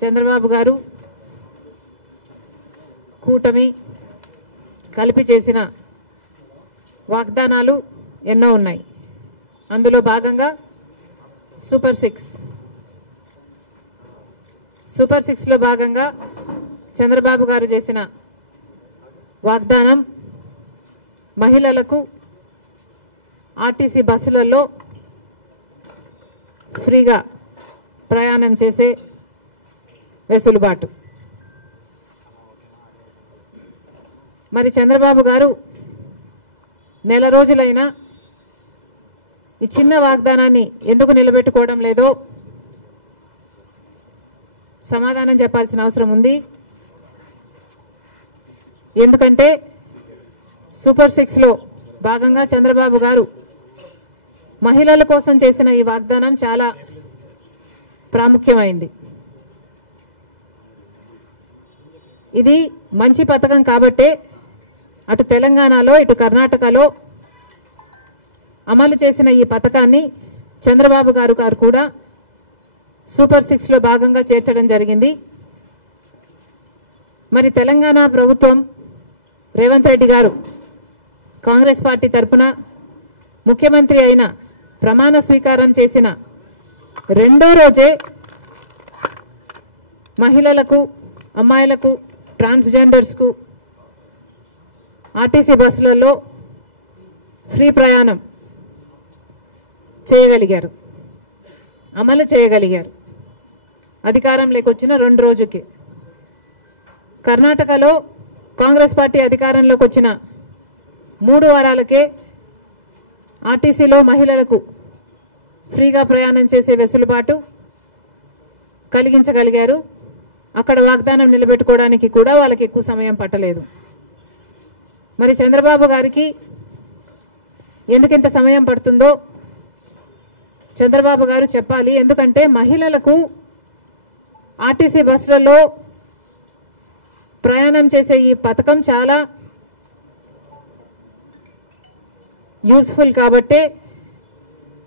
చంద్రబాబు గారు కూటమి కలిపి చేసిన వాగ్దానాలు ఎన్నో ఉన్నాయి. అందులో భాగంగా సూపర్ సిక్స్లో భాగంగా చంద్రబాబు గారు చేసిన వాగ్దానం మహిళలకు ఆర్టీసీ బస్సులలో ఫ్రీగా ప్రయాణం చేసే వెసులుబాటు. మరి చంద్రబాబు గారు నెల రోజులైనా ఈ చిన్న వాగ్దానాన్ని ఎందుకు నిలబెట్టుకోవడం లేదో సమాధానం చెప్పాల్సిన అవసరం ఉంది. ఎందుకంటే సూపర్ 6లో భాగంగా చంద్రబాబు గారు మహిళల కోసం చేసిన ఈ వాగ్దానం చాలా ప్రాముఖ్యమైంది. ఇది మంచి పథకం కాబట్టే అటు తెలంగాణలో ఇటు కర్ణాటకలో అమలు చేసిన ఈ పథకాన్ని చంద్రబాబు గారు కూడా సూపర్ 6లో భాగంగా చేర్చడం జరిగింది. మరి తెలంగాణ ప్రభుత్వం రేవంత్ రెడ్డి గారు కాంగ్రెస్ పార్టీ తరఫున ముఖ్యమంత్రి అయిన ప్రమాణ స్వీకారం చేసిన రెండో రోజే మహిళలకు, అమ్మాయిలకు, ట్రాన్స్జెండర్స్కు ఆర్టీసీ బస్సులలో ఫ్రీ ప్రయాణం చేయగలిగారు, అమలు చేయగలిగారు. అధికారంలోకి వచ్చిన 2 రోజుకి. కర్ణాటకలో కాంగ్రెస్ పార్టీ అధికారంలోకి వచ్చిన 3 వారాలకే ఆర్టీసీలో మహిళలకు ఫ్రీగా ప్రయాణం చేసే వెసులుబాటు కలిగించగలిగారు. అక్కడ వాగ్దానం నిలబెట్టుకోవడానికి కూడా వాళ్ళకి ఎక్కువ సమయం పట్టలేదు. మరి చంద్రబాబు గారికి ఎందుకింత సమయం పడుతుందో చంద్రబాబు గారు చెప్పాలి. ఎందుకంటే మహిళలకు ఆర్టీసీ బస్సులలో ప్రయాణం చేసే ఈ పథకం చాలా యూస్ఫుల్ కాబట్టే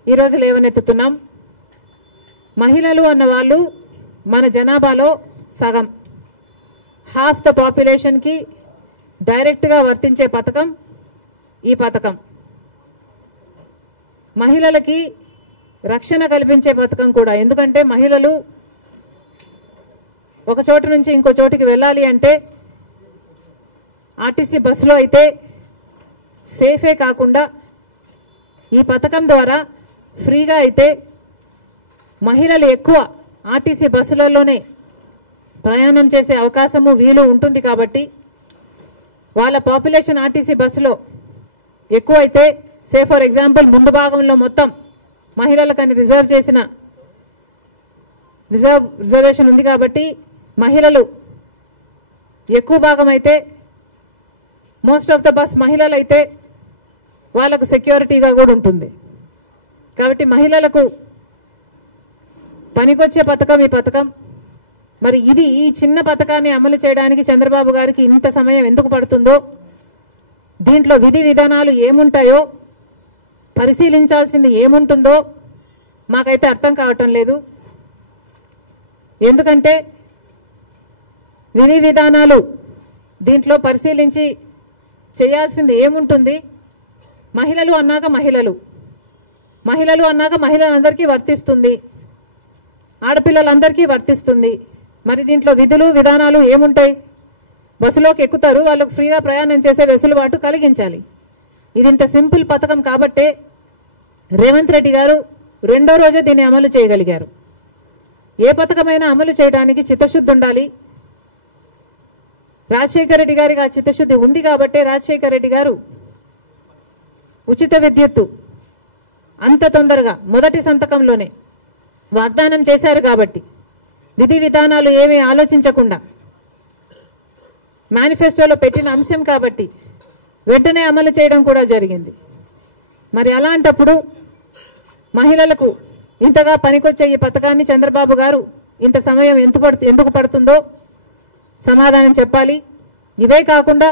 ఈరోజు లేవనెత్తుతున్నాం. మహిళలు అన్న వాళ్ళు మన జనాభాలో సగం, హాఫ్ ద పాపులేషన్కి డైరెక్ట్గా వర్తించే పథకం ఈ పథకం. మహిళలకి రక్షణ కల్పించే పథకం కూడా. ఎందుకంటే మహిళలు ఒక చోటు నుంచి ఇంకో చోటికి వెళ్ళాలి అంటే ఆర్టీసీ బస్సులో అయితే సేఫే కాకుండా ఈ పథకం ద్వారా ఫ్రీగా అయితే మహిళలు ఎక్కువ ఆర్టీసీ బస్సులలోనే ప్రయాణం చేసే అవకాశము వీలు ఉంటుంది. కాబట్టి వాళ్ళ పాపులేషన్ ఆర్టీసీ బస్సులో ఎక్కువ అయితే, సే ఫర్ ఎగ్జాంపుల్ ముందు భాగంలో మొత్తం మహిళలకని రిజర్వేషన్ ఉంది కాబట్టి మహిళలు ఎక్కువ భాగం అయితే, మోస్ట్ ఆఫ్ ద బస్ మహిళలు అయితే వాళ్ళకు సెక్యూరిటీగా కూడా ఉంటుంది. కాబట్టి మహిళలకు పనికొచ్చే పథకం ఈ పథకం. మరి ఈ చిన్న పథకాన్ని అమలు చేయడానికి చంద్రబాబు గారికి ఇంత సమయం ఎందుకు పడుతుందో, దీంట్లో విధి విధానాలు ఏముంటాయో, పరిశీలించాల్సింది ఏముంటుందో మాకైతే అర్థం కావటం లేదు. ఎందుకంటే విధి విధానాలు దీంట్లో పరిశీలించి చేయాల్సింది ఏముంటుంది? మహిళలు అన్నాక మహిళలందరికీ వర్తిస్తుంది, ఆడపిల్లలందరికీ వర్తిస్తుంది. మరి దీంట్లో విధులు విధానాలు ఏముంటాయి? బస్సులోకి ఎక్కుతారు, వాళ్ళకు ఫ్రీగా ప్రయాణం చేసే వెసులుబాటు కలిగించాలి. ఇది ఇంత సింపుల్ పథకం కాబట్టే రేవంత్ రెడ్డి గారు రెండో రోజే దీన్ని అమలు చేయగలిగారు. ఏ పథకమైనా అమలు చేయడానికి చిత్తశుద్ధి ఉండాలి. రాజశేఖర రెడ్డి గారికి ఆ చిత్తశుద్ధి ఉంది కాబట్టే రాజశేఖర రెడ్డి గారు ఉచిత విద్యుత్తు అంత తొందరగా మొదటి సంతకంలోనే వాగ్దానం చేశారు. కాబట్టి విధి విధానాలు ఏమీ ఆలోచించకుండా మేనిఫెస్టోలో పెట్టిన అంశం కాబట్టి వెంటనే అమలు చేయడం కూడా జరిగింది. మరి అలాంటప్పుడు మహిళలకు ఇంతగా పనికొచ్చే ఈ పథకాన్ని చంద్రబాబు గారు ఇంత సమయం ఎందుకు పడుతుందో సమాధానం చెప్పాలి. ఇవే కాకుండా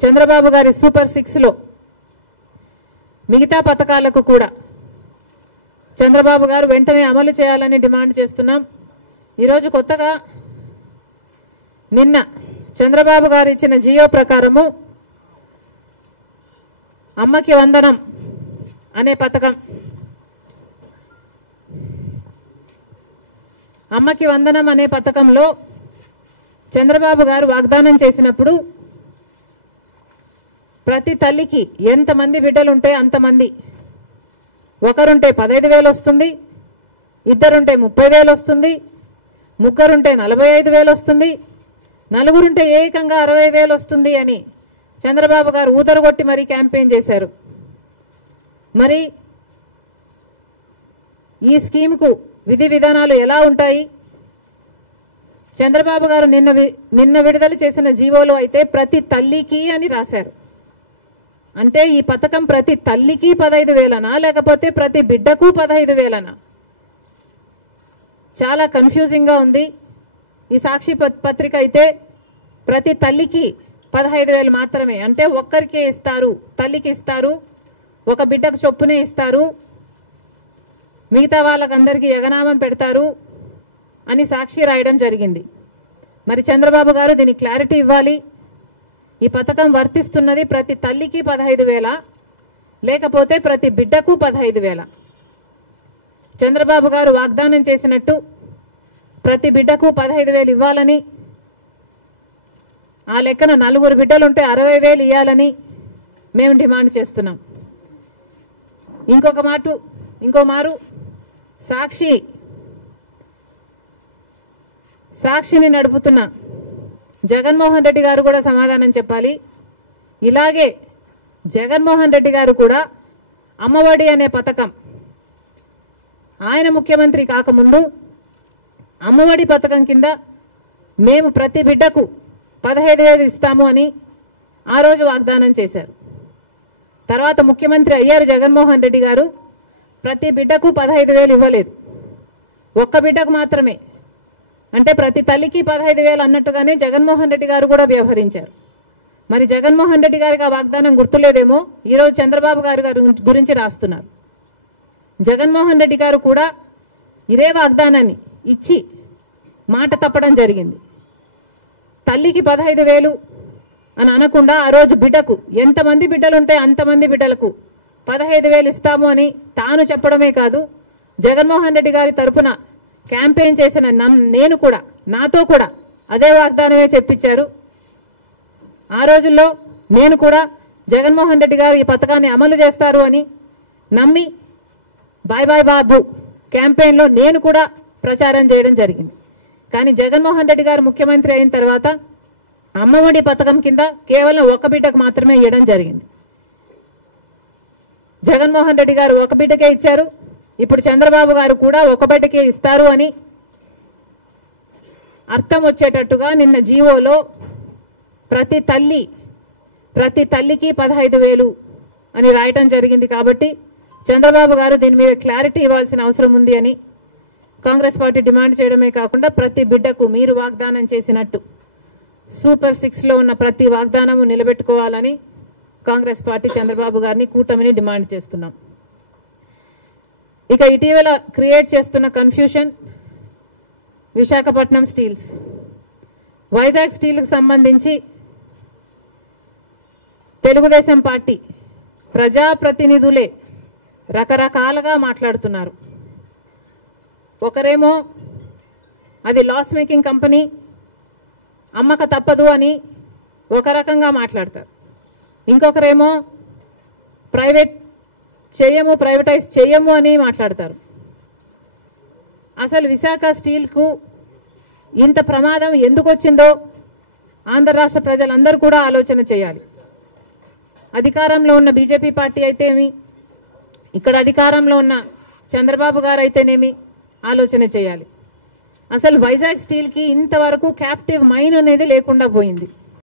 చంద్రబాబు గారి సూపర్ 6లో మిగతా పథకాలకు కూడా చంద్రబాబు గారు వెంటనే అమలు చేయాలని డిమాండ్ చేస్తున్నాం. ఈరోజు కొత్తగా నిన్న చంద్రబాబు గారు ఇచ్చిన జియో ప్రకారము అమ్మకి వందనం అనే పథకం, అమ్మకి వందనం అనే పథకంలో చంద్రబాబు గారు వాగ్దానం చేసినప్పుడు ప్రతి తల్లికి ఎంతమంది బిడ్డలుంటే అంతమంది, ఒకరుంటే 15,000 వస్తుంది, ఇద్దరుంటే 30,000 వస్తుంది, ముగ్గురుంటే 45,000 వస్తుంది, నలుగురుంటే ఏకంగా 60,000 వస్తుంది అని చంద్రబాబు గారు ఊదరగొట్టి మరీ క్యాంపెయిన్ చేశారు. మరి ఈ స్కీమ్కు విధి విధానాలు ఎలా ఉంటాయి? చంద్రబాబు గారు నిన్న విడుదల చేసిన జీవోలో అయితే ప్రతి తల్లికి అని రాశారు. అంటే ఈ పథకం ప్రతి తల్లికి 15,000నా లేకపోతే ప్రతి బిడ్డకు 15,000నా? చాలా కన్ఫ్యూజింగ్ గా ఉంది. ఈ సాక్షి పత్రిక అయితే ప్రతి తల్లికి 15,000 మాత్రమే, అంటే ఒక్కరికే ఇస్తారు, తల్లికి ఇస్తారు, ఒక బిడ్డకు చొప్పునే ఇస్తారు, మిగతా వాళ్ళకందరికీ ఎగనామం పెడతారు అని సాక్షి రాయడం జరిగింది. మరి చంద్రబాబు గారు దీని క్లారిటీ ఇవ్వాలి. ఈ పథకం వర్తిస్తున్నది ప్రతి తల్లికి 15,000 లేకపోతే ప్రతి బిడ్డకు 15,000? చంద్రబాబు గారు వాగ్దానం చేసినట్టు ప్రతి బిడ్డకు 15,000 ఇవ్వాలని, ఆ లెక్కన నలుగురు బిడ్డలుంటే 60,000 ఇవ్వాలని మేము డిమాండ్ చేస్తున్నాం. ఇంకో మారు సాక్షిని నడుపుతున్న జగన్మోహన్ రెడ్డి గారు కూడా సమాధానం చెప్పాలి. ఇలాగే జగన్మోహన్ రెడ్డి గారు కూడా అమ్మఒడి అనే పథకం, ఆయన ముఖ్యమంత్రి కాకముందు అమ్మఒడి పథకం కింద మేము ప్రతి బిడ్డకు 15,000 ఇస్తాము అని ఆ రోజు వాగ్దానం చేశారు. తర్వాత ముఖ్యమంత్రి అయ్యారు జగన్మోహన్ రెడ్డి గారు, ప్రతి బిడ్డకు 15,000 ఇవ్వలేదు, ఒక్క బిడ్డకు మాత్రమే. అంటే ప్రతి తల్లికి 15,000 అన్నట్టుగానే జగన్మోహన్ రెడ్డి గారు కూడా వ్యవహరించారు. మరి జగన్మోహన్ రెడ్డి గారికి ఆ వాగ్దానం గుర్తులేదేమో ఈరోజు చంద్రబాబు గారు గురించి రాస్తున్నారు. జగన్మోహన్ రెడ్డి గారు కూడా ఇదే వాగ్దానాన్ని ఇచ్చి మాట తప్పడం జరిగింది. తల్లికి 15,000 అని అనకుండా ఆ రోజు బిడ్డకు ఎంతమంది బిడ్డలుంటే అంతమంది బిడ్డలకు 15,000 ఇస్తాము అని తాను చెప్పడమే కాదు, జగన్మోహన్ రెడ్డి గారి తరఫున క్యాంపెయిన్ చేసిన నేను కూడా, నాతో కూడా అదే వాగ్దానమే చెప్పించారు. ఆ రోజుల్లో నేను కూడా జగన్మోహన్ రెడ్డి గారు ఈ పథకాన్ని అమలు చేస్తారు అని నమ్మి బాయ్ బాయ్ బాబు క్యాంపెయిన్లో నేను కూడా ప్రచారం చేయడం జరిగింది. కానీ జగన్మోహన్ రెడ్డి గారు ముఖ్యమంత్రి అయిన తర్వాత అమ్మఒడి పథకం కింద కేవలం ఒక బిడ్డకు మాత్రమే ఇవ్వడం జరిగింది. జగన్మోహన్ రెడ్డి గారు ఒక బిడ్డకే ఇచ్చారు, ఇప్పుడు చంద్రబాబు గారు కూడా ఒక బిడ్డకే ఇస్తారు అని అర్థం వచ్చేటట్టుగా నిన్న జీవోలో ప్రతి తల్లికి 15,000 అని రాయటం జరిగింది. కాబట్టి చంద్రబాబు గారు దీని మీద క్లారిటీ ఇవ్వాల్సిన అవసరం ఉంది అని కాంగ్రెస్ పార్టీ డిమాండ్ చేయడమే కాకుండా ప్రతి బిడ్డకు మీరు వాగ్దానం చేసినట్టు సూపర్ 6లో ఉన్న ప్రతి వాగ్దానము నిలబెట్టుకోవాలని కాంగ్రెస్ పార్టీ చంద్రబాబు గారిని, కూటమిని డిమాండ్ చేస్తున్నాం. ఇక ఇటీవల క్రియేట్ చేస్తున్న కన్ఫ్యూషన్ విశాఖపట్నం స్టీల్స్, వైజాగ్ స్టీల్కు సంబంధించి తెలుగుదేశం పార్టీ ప్రజాప్రతినిధులే రకరకాలుగా మాట్లాడుతున్నారు. ఒకరేమో అది లాస్ మేకింగ్ కంపెనీ, అమ్మక తప్పదు అని ఒక రకంగా మాట్లాడతారు. ఇంకొకరేమో ప్రైవేటైజ్ చేయము అని మాట్లాడతారు. అసలు విశాఖ స్టీల్కు ఇంత ప్రమాదం ఎందుకు వచ్చిందో ఆంధ్ర రాష్ట్ర ప్రజలందరూ కూడా ఆలోచన చేయాలి. అధికారంలో ఉన్న బీజేపీ పార్టీ అయితేమి, ఇక్కడ అధికారంలో ఉన్న చంద్రబాబు గారు అయితేనేమి ఆలోచన చేయాలి. అసలు వైజాగ్ స్టీల్కి ఇంతవరకు క్యాప్టివ్ మైన్ అనేది లేకుండా పోయింది.